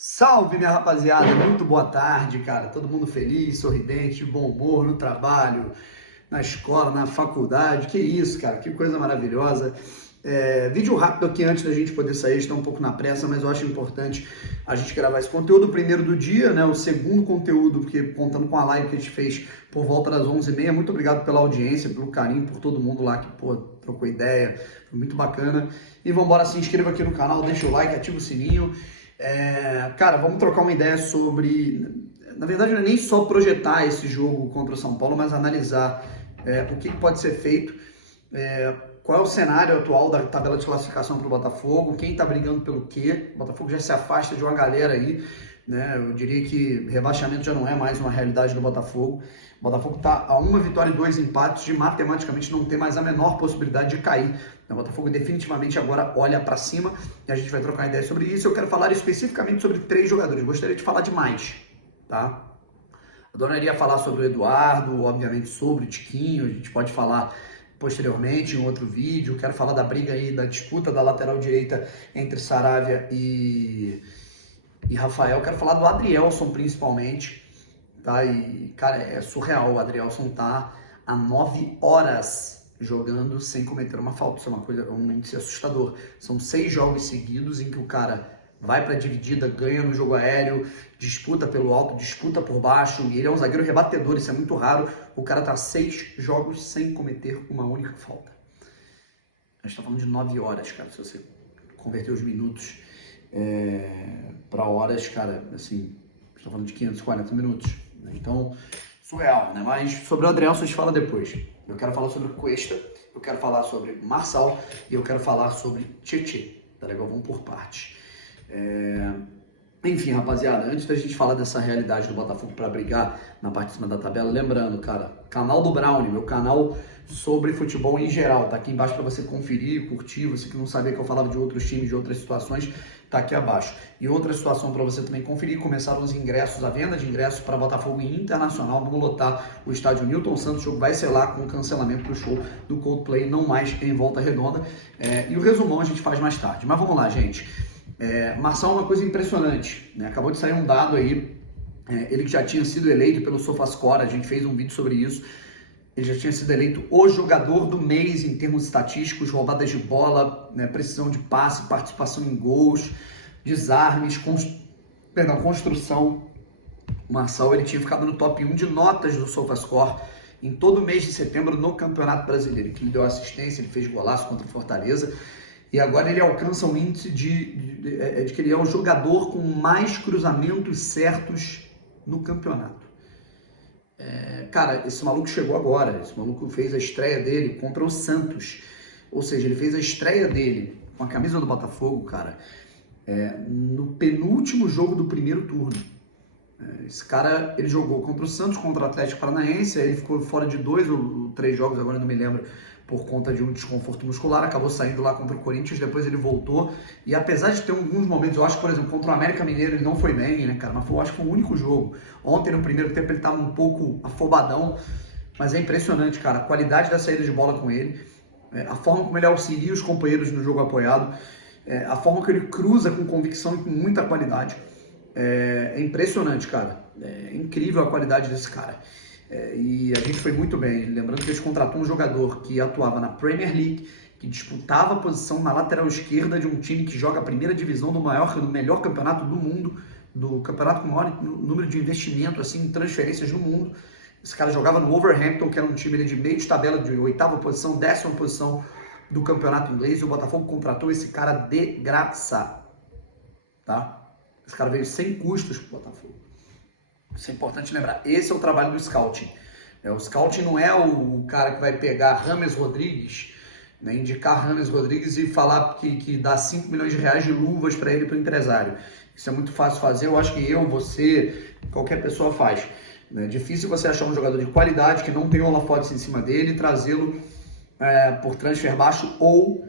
Salve, minha rapaziada, muito boa tarde, cara. Todo mundo feliz, sorridente, de bom humor no trabalho, na escola, na faculdade. Que isso, cara, que coisa maravilhosa. Vídeo rápido aqui antes da gente poder sair, está um pouco na pressa, mas eu acho importante a gente gravar esse conteúdo. O primeiro do dia, né? O segundo conteúdo, porque contando com a live que a gente fez por volta das 11h30. Muito obrigado pela audiência, pelo carinho, por todo mundo lá que, trocou ideia. Foi muito bacana. E vambora, se inscreva aqui no canal, deixa o like, ativa o sininho. Cara, vamos trocar uma ideia sobre... Na verdade, não é nem só projetar esse jogo contra o São Paulo, mas analisar o que pode ser feito, qual é o cenário atual da tabela de classificação para o Botafogo, quem está brigando pelo quê. O Botafogo já se afasta de uma galera aí, né? Eu diria que rebaixamento já não é mais uma realidade do Botafogo. O Botafogo está a 1 vitória e 2 empates de matematicamente não ter mais a menor possibilidade de cair. O Botafogo definitivamente agora olha para cima e a gente vai trocar ideia sobre isso. Eu quero falar especificamente sobre 3 jogadores, gostaria de falar de mais, tá? Adoraria falar sobre o Eduardo, obviamente sobre o Tiquinho, a gente pode falar posteriormente em outro vídeo. Quero falar da briga aí, da disputa da lateral direita entre Saravia e Rafael. Quero falar do Adrielson principalmente, tá? E, cara, é surreal, o Adrielson tá há 9 horas jogando sem cometer uma falta. Isso é uma coisa, um índice assustador. São 6 jogos seguidos em que o cara vai para a dividida, ganha no jogo aéreo, disputa pelo alto, disputa por baixo, e ele é um zagueiro rebatedor, isso é muito raro. O cara tá 6 jogos sem cometer uma única falta. A gente tá falando de 9 horas, cara, se você converter os minutos para horas, cara, assim, a gente tá falando de 540 minutos, né? Então, surreal, né? Mas sobre o Adrielson a gente fala depois. Eu quero falar sobre o Cuesta, eu quero falar sobre Marçal e eu quero falar sobre Tietê, tá legal? Vamos por partes. Enfim, rapaziada, antes da gente falar dessa realidade do Botafogo para brigar na parte de cima da tabela, lembrando, cara, canal do Brownie, meu canal sobre futebol em geral, tá aqui embaixo para você conferir, curtir. Você que não sabia que eu falava de outros times, de outras situações, tá aqui abaixo. E outra situação para você também conferir: começaram os ingressos, a venda de ingressos para Botafogo e Internacional. Vamos lotar o estádio Newton Santos. O jogo vai ser lá com o cancelamento do show do Coldplay, não mais em Volta Redonda. E o resumão a gente faz mais tarde. Mas vamos lá, gente. Marçal é uma coisa impressionante, né? Acabou de sair um dado aí, ele que já tinha sido eleito pelo SofaScore, a gente fez um vídeo sobre isso. Ele já tinha sido eleito o jogador do mês em termos estatísticos: roubadas de bola, né, precisão de passe, participação em gols, desarmes, construção. O Marçal, ele tinha ficado no top 1 de notas do SofaScore em todo o mês de setembro no Campeonato Brasileiro, que ele deu assistência, ele fez golaço contra o Fortaleza. E agora ele alcança um índice de que ele é o jogador com mais cruzamentos certos no campeonato. Cara, esse maluco chegou agora. Esse maluco fez a estreia dele contra o Santos. Ou seja, ele fez a estreia dele com a camisa do Botafogo, cara, no penúltimo jogo do primeiro turno. Esse cara, ele jogou contra o Santos, contra o Atlético Paranaense. Aí ele ficou fora de 2 ou 3 jogos, agora não me lembro, por conta de um desconforto muscular. Acabou saindo lá contra o Corinthians, depois ele voltou. E apesar de ter alguns momentos, eu acho, por exemplo, contra o América Mineiro ele não foi bem, né, cara? Mas eu acho que foi o único jogo. Ontem, no primeiro tempo, ele estava um pouco afobadão. Mas é impressionante, cara, a qualidade da saída de bola com ele, a forma como ele auxilia os companheiros no jogo apoiado, a forma que ele cruza com convicção e com muita qualidade. É impressionante, cara. É incrível a qualidade desse cara. E a gente foi muito bem. Lembrando que eles contratou um jogador que atuava na Premier League, que disputava a posição na lateral esquerda de um time que joga a primeira divisão do melhor campeonato do mundo, do campeonato com o maior número de investimento assim, em transferências no mundo. Esse cara jogava no Wolverhampton, que era um time de meio de tabela, de 8ª posição, 10ª posição do campeonato inglês, e o Botafogo contratou esse cara de graça, tá? Esse cara veio sem custos pro Botafogo. Isso é importante lembrar. Esse é o trabalho do scouting. O scouting não é o cara que vai pegar Rames Rodrigues, né, indicar Rames Rodrigues e falar que dá 5 milhões de reais de luvas para ele, para o empresário. Isso é muito fácil fazer. Eu acho que você, qualquer pessoa faz. É difícil você achar um jogador de qualidade que não tem holofotes em cima dele e trazê-lo por transfer baixo ou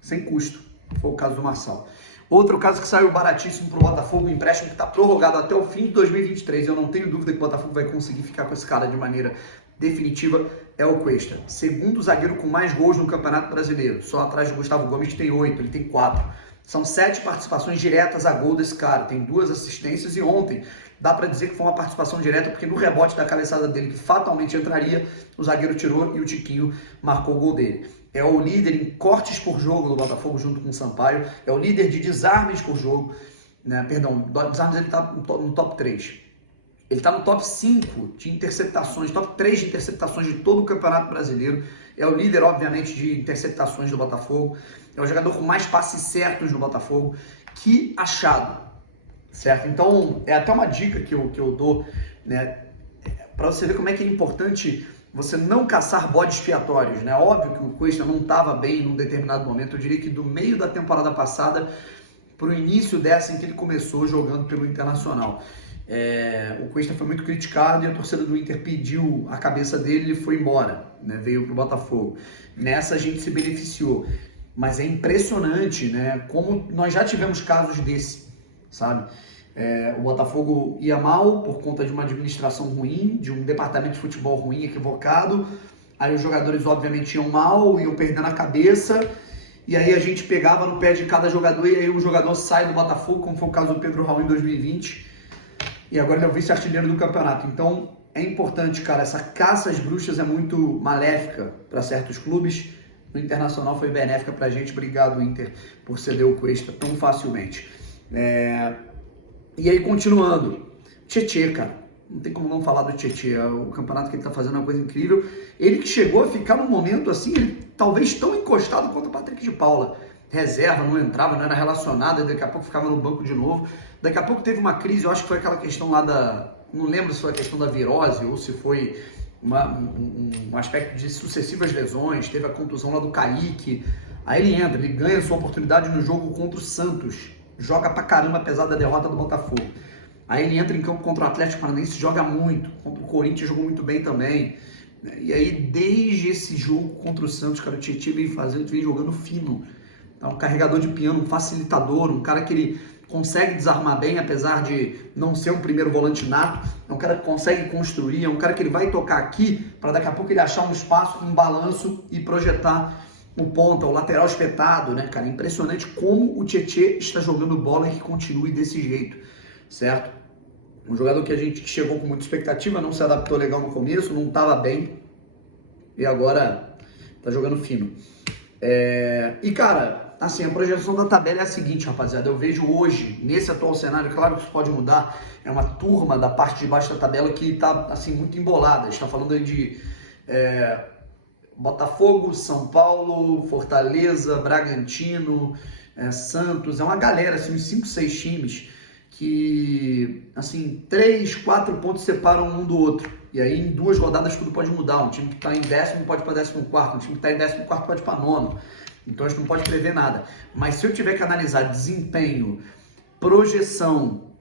sem custo. Foi o caso do Marçal. Outro caso que saiu baratíssimo para o Botafogo, um empréstimo que está prorrogado até o fim de 2023. Eu não tenho dúvida que o Botafogo vai conseguir ficar com esse cara de maneira definitiva, é o Cuesta. Segundo zagueiro com mais gols no Campeonato Brasileiro, só atrás do Gustavo Gomes, que tem 8, ele tem 4. São 7 participações diretas a gol desse cara. Tem 2 assistências e ontem dá para dizer que foi uma participação direta, porque no rebote da cabeçada dele, que fatalmente entraria, o zagueiro tirou e o Tiquinho marcou o gol dele. É o líder em cortes por jogo do Botafogo, junto com o Sampaio. É o líder de desarmes por jogo. Né? Perdão, desarmes ele está no top 3. Ele está no top 5 de interceptações, top 3 de interceptações de todo o Campeonato Brasileiro. É o líder, obviamente, de interceptações do Botafogo. É o jogador com mais passes certos no Botafogo. Que achado, certo? Então, é até uma dica que eu dou, né, para você ver como é que é importante você não caçar bodes expiatórios, né? Óbvio que o Cuesta não estava bem num determinado momento. Eu diria que do meio da temporada passada para o início dessa em que ele começou jogando pelo Internacional. O Cuesta foi muito criticado e a torcida do Inter pediu a cabeça dele e foi embora, né? Veio para o Botafogo. Nessa a gente se beneficiou. Mas é impressionante, né? Como nós já tivemos casos desse, sabe? O Botafogo ia mal por conta de uma administração ruim, de um departamento de futebol ruim, equivocado. Aí os jogadores, obviamente, iam mal, iam perdendo a cabeça. E aí a gente pegava no pé de cada jogador e aí o jogador sai do Botafogo, como foi o caso do Pedro Raul em 2020. E agora ele é o vice-artilheiro do campeonato. Então é importante, cara, essa caça às bruxas é muito maléfica para certos clubes. No Internacional foi benéfica pra gente. Obrigado, Inter, por ceder o Cuesta tão facilmente. E aí, continuando, Tietê, cara, não tem como não falar do Tietê. O campeonato que ele tá fazendo é uma coisa incrível. Ele que chegou a ficar num momento assim, ele, talvez tão encostado quanto o Patrick de Paula. Reserva, não entrava, não era relacionado, daqui a pouco ficava no banco de novo. Daqui a pouco teve uma crise, eu acho que foi aquela questão lá da... Não lembro se foi a questão da virose ou se foi um aspecto de sucessivas lesões. Teve a contusão lá do Kaique. Aí ele entra, ele ganha sua oportunidade no jogo contra o Santos. Joga pra caramba, apesar da derrota do Botafogo. Aí ele entra em campo contra o Atlético Paranaense, joga muito. Contra o Corinthians jogou muito bem também. E aí, desde esse jogo contra o Santos, cara, o Tietê vem jogando fino. É um carregador de piano, um facilitador, um cara que ele consegue desarmar bem, apesar de não ser um primeiro volante nato. É um cara que consegue construir, é um cara que ele vai tocar aqui para daqui a pouco ele achar um espaço, um balanço e projetar o ponta, o lateral espetado, né, cara? Impressionante como o Tietê está jogando bola e que continue desse jeito, certo? Um jogador que a gente chegou com muita expectativa, não se adaptou legal no começo, não estava bem e agora tá jogando fino. E, cara, assim, a projeção da tabela é a seguinte, rapaziada. Eu vejo hoje, nesse atual cenário, claro que isso pode mudar, é uma turma da parte de baixo da tabela que tá, assim, muito embolada. A gente tá falando aí de Botafogo, São Paulo, Fortaleza, Bragantino, Santos. É uma galera, assim, uns 5, 6 times que, assim, 3, 4 pontos separam um do outro. E aí, em 2 rodadas, tudo pode mudar. Um time que está em 10º pode ir para 14º. Um time que está em 14º pode ir para 9º. Então, a gente não pode prever nada. Mas se eu tiver que analisar desempenho, projeção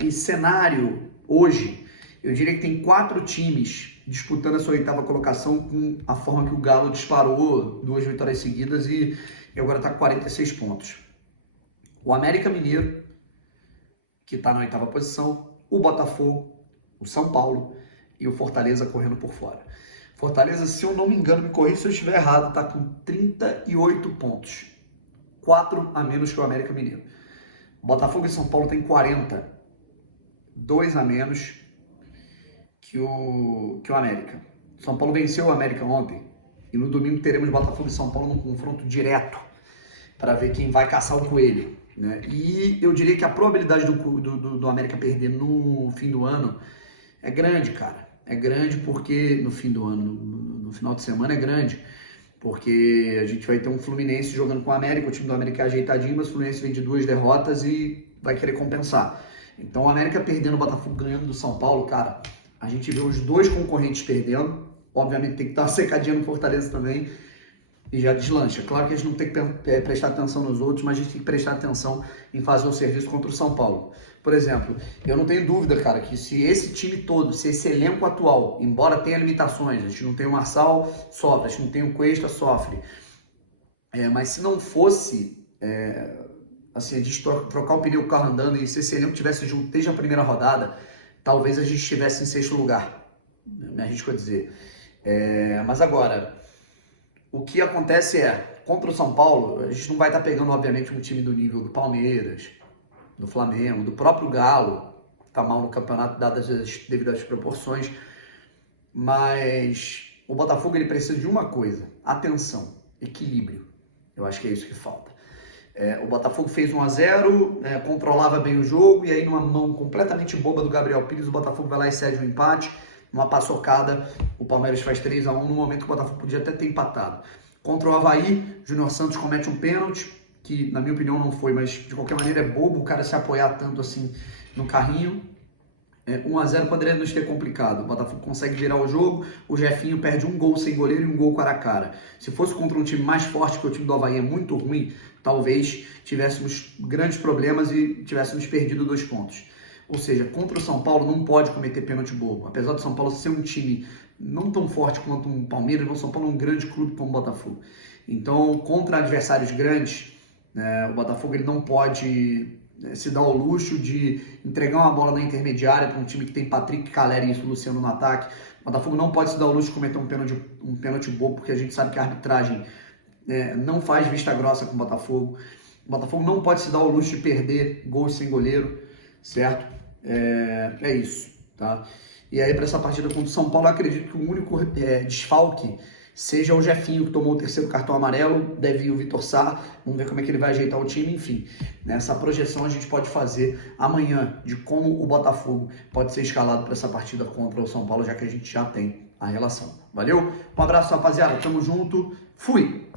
e cenário hoje, eu diria que tem 4 times disputando a sua 8ª colocação com a forma que o Galo disparou 2 vitórias seguidas e agora está com 46 pontos. O América Mineiro, que está na 8ª posição, o Botafogo, o São Paulo e o Fortaleza correndo por fora. Fortaleza, se eu não me engano, me corrija se eu estiver errado, está com 38 pontos. 4 a menos que o América Mineiro. Botafogo e São Paulo tem 40. 2 a menos que o América. São Paulo venceu o América ontem. E no domingo teremos Botafogo e São Paulo num confronto direto para ver quem vai caçar o coelho, né? E eu diria que a probabilidade do América perder no fim do ano é grande, cara. É grande porque no fim do ano, no final de semana é grande. Porque a gente vai ter um Fluminense jogando com o América, o time do América é ajeitadinho, mas o Fluminense vem de 2 derrotas e vai querer compensar. Então o América perdendo, o Botafogo ganhando do São Paulo, cara, a gente vê os 2 concorrentes perdendo. Obviamente tem que dar uma secadinha no Fortaleza também e já deslancha. Claro que a gente não tem que prestar atenção nos outros, mas a gente tem que prestar atenção em fazer o serviço contra o São Paulo. Por exemplo, eu não tenho dúvida, cara, que se esse time todo, se esse elenco atual, embora tenha limitações, a gente não tem o Marçal, sofre, a gente não tem o Cuesta, sofre. Mas se não fosse, assim, a gente trocar o pneu do carro andando e se esse elenco tivesse junto desde a primeira rodada, talvez a gente estivesse em 6º lugar, me arrisco a dizer. Mas agora, o que acontece contra o São Paulo, a gente não vai estar pegando, obviamente, um time do nível do Palmeiras, do Flamengo, do próprio Galo, que está mal no campeonato, dadas as devidas proporções, mas o Botafogo ele precisa de uma coisa: atenção, equilíbrio. Eu acho que é isso que falta. O Botafogo fez 1-0, controlava bem o jogo, e aí numa mão completamente boba do Gabriel Pires, o Botafogo vai lá e cede o empate. Numa paçocada, o Palmeiras faz 3-1 no momento que o Botafogo podia até ter empatado. Contra o Avaí, Júnior Santos comete um pênalti, que na minha opinião não foi, mas de qualquer maneira é bobo o cara se apoiar tanto assim no carrinho. 1-0 poderia nos ter complicado. O Botafogo consegue virar o jogo, o Jefinho perde um gol sem goleiro e um gol cara a cara. Se fosse contra um time mais forte, que o time do Avaí é muito ruim, talvez tivéssemos grandes problemas e tivéssemos perdido 2 pontos. Ou seja, contra o São Paulo não pode cometer pênalti bobo. Apesar do São Paulo ser um time não tão forte quanto um Palmeiras, o São Paulo é um grande clube como o Botafogo. Então, contra adversários grandes, o Botafogo ele não pode se dá o luxo de entregar uma bola na intermediária para um time que tem Patrick, Caleri e Luciano no ataque. O Botafogo não pode se dar o luxo de cometer um pênalti bobo, porque a gente sabe que a arbitragem não faz vista grossa com o Botafogo. O Botafogo não pode se dar o luxo de perder gols sem goleiro, certo? É isso, tá? E aí, para essa partida contra o São Paulo, eu acredito que o único desfalque seja o Jefinho, que tomou o 3º cartão amarelo, deve ir o Vitor Sá, vamos ver como é que ele vai ajeitar o time, enfim. Nessa projeção a gente pode fazer amanhã de como o Botafogo pode ser escalado para essa partida contra o São Paulo, já que a gente já tem a relação. Valeu? Um abraço, rapaziada, tamo junto, fui!